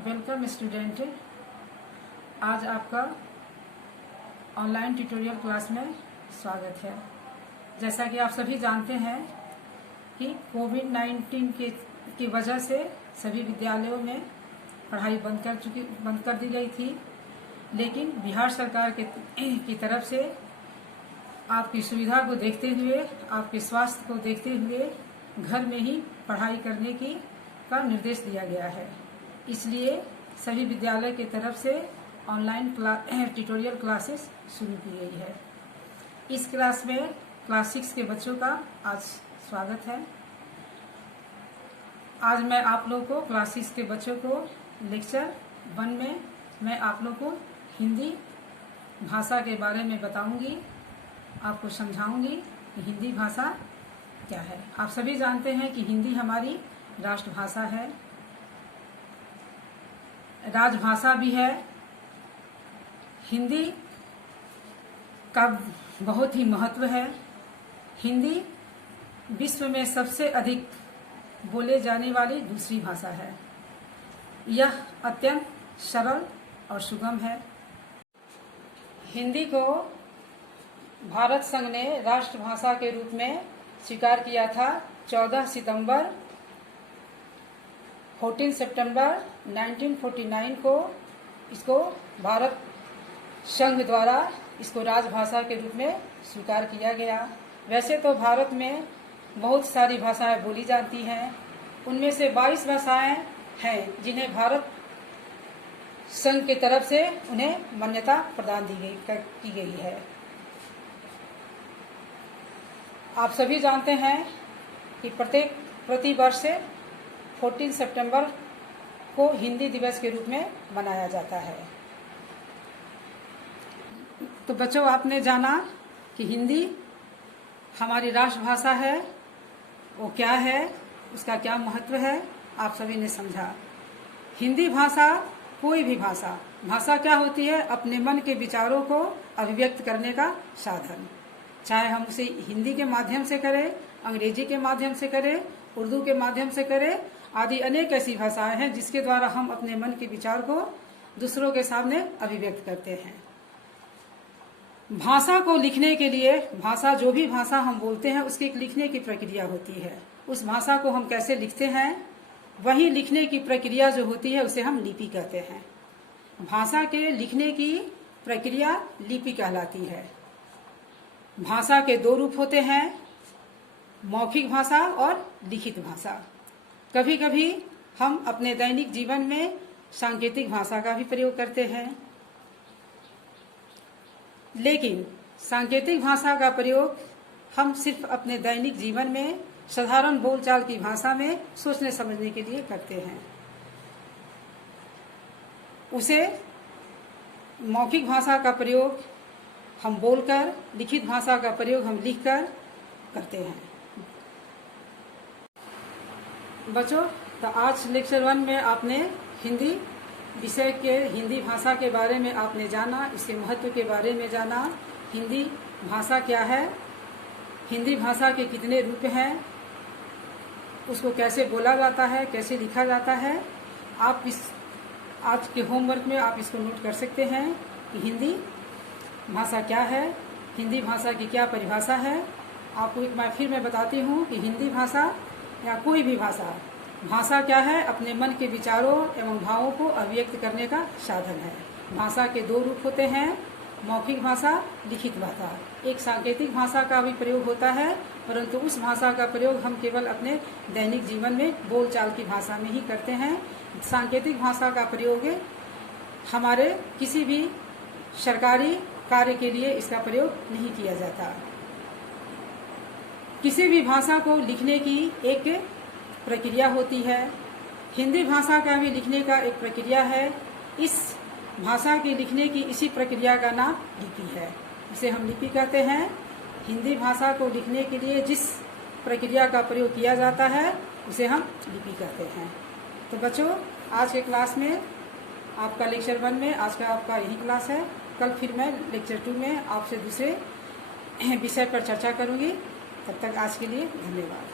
Welcome student. आज आपका online tutorial class में स्वागत है। जैसा कि आप सभी जानते हैं कि कोविड-19 की वजह से सभी विद्यालयों में पढ़ाई बंद कर दी गई थी, लेकिन बिहार सरकार की तरफ से आपकी सुविधा को देखते हुए, आपके स्वास्थ्य को देखते हुए घर में ही पढ़ाई करने का निर्देश दिया गया है। इसलिए सभी विद्यालय की तरफ से ऑनलाइन ट्यूटोरियल क्लासेस शुरू की गई है। इस क्लास में क्लास 6 के बच्चों का आज स्वागत है। आज मैं आप लोग को क्लास 6 के बच्चों को लेक्चर 1 में मैं आप लोग को हिंदी भाषा के बारे में बताऊंगी, आपको समझाऊंगी कि हिंदी भाषा क्या है। आप सभी जानते हैं कि हिंदी हमारी राष्ट्रभाषा है, राजभाषा भी है। हिंदी का बहुत ही महत्व है। हिंदी विश्व में सबसे अधिक बोले जाने वाली दूसरी भाषा है। यह अत्यंत सरल और सुगम है। हिंदी को भारत संघ ने राष्ट्रभाषा के रूप में स्वीकार किया था 14 सितंबर 1949 को। इसको भारत संघ द्वारा इसको राजभाषा के रूप में स्वीकार किया गया। वैसे तो भारत में बहुत सारी भाषाएं बोली जाती हैं, उनमें से 22 भाषाएं हैं जिन्हें भारत संघ की तरफ से उन्हें मान्यता प्रदान की गई है। आप सभी जानते हैं कि प्रति वर्ष 14 सितंबर को हिंदी दिवस के रूप में मनाया जाता है। तो बच्चों, आपने जाना कि हिंदी हमारी राष्ट्रभाषा है, वो क्या है, उसका क्या महत्व है, आप सभी ने समझा। हिंदी भाषा कोई भी भाषा क्या होती है? अपने मन के विचारों को अभिव्यक्त करने का साधन। चाहे हम उसे हिंदी के माध्यम से करें, अंग्रेजी के माध्यम से करें, उर्दू के माध्यम से करें, आदि अनेक ऐसी भाषाएं हैं जिसके द्वारा हम अपने मन के विचार को दूसरों के सामने अभिव्यक्त करते हैं। भाषा को लिखने के लिए, जो भी भाषा हम बोलते हैं उसकी एक लिखने की प्रक्रिया होती है। उस भाषा को हम कैसे लिखते हैं, वही लिखने की प्रक्रिया जो होती है उसे हम लिपि कहते हैं। भाषा के लिखने की प्रक्रिया लिपि कहलाती है। भाषा के दो रूप होते हैं, मौखिक भाषा और लिखित भाषा। कभी कभी हम अपने दैनिक जीवन में सांकेतिक भाषा का भी प्रयोग करते हैं, लेकिन सांकेतिक भाषा का प्रयोग हम सिर्फ अपने दैनिक जीवन में साधारण बोलचाल की भाषा में सोचने समझने के लिए करते हैं। उसे मौखिक भाषा का प्रयोग हम बोलकर, लिखित भाषा का प्रयोग हम लिखकर करते हैं। बच्चों, तो आज लेक्चर 1 में आपने हिंदी विषय के, हिंदी भाषा के बारे में आपने जाना, इसके महत्व के बारे में जाना। हिंदी भाषा क्या है, हिंदी भाषा के कितने रूप हैं, उसको कैसे बोला जाता है, कैसे लिखा जाता है। आप इस आज के होमवर्क में आप इसको नोट कर सकते हैं कि हिंदी भाषा क्या है, हिंदी भाषा की क्या परिभाषा है। आपको एक बार फिर मैं बताती हूँ कि हिंदी भाषा या कोई भी भाषा क्या है? अपने मन के विचारों एवं भावों को अभिव्यक्त करने का साधन है। भाषा के दो रूप होते हैं, मौखिक भाषा, लिखित भाषा। एक सांकेतिक भाषा का भी प्रयोग होता है, परंतु उस भाषा का प्रयोग हम केवल अपने दैनिक जीवन में बोलचाल की भाषा में ही करते हैं। सांकेतिक भाषा का प्रयोग हमारे किसी भी सरकारी कार्य के लिए इसका प्रयोग नहीं किया जाता। किसी भी भाषा को लिखने की एक प्रक्रिया होती है। हिंदी भाषा का भी लिखने का एक प्रक्रिया है। इस भाषा के लिखने की इसी प्रक्रिया का नाम लिपि है, इसे हम लिपि कहते हैं। हिंदी भाषा को लिखने के लिए जिस प्रक्रिया का प्रयोग किया जाता है उसे हम लिपि कहते हैं। तो बच्चों, आज के क्लास में आपका लेक्चर 1 में आज का आपका यही क्लास है। कल फिर मैं लेक्चर 2 में आपसे दूसरे विषय पर चर्चा करूंगी। तब तक आज के लिए धन्यवाद।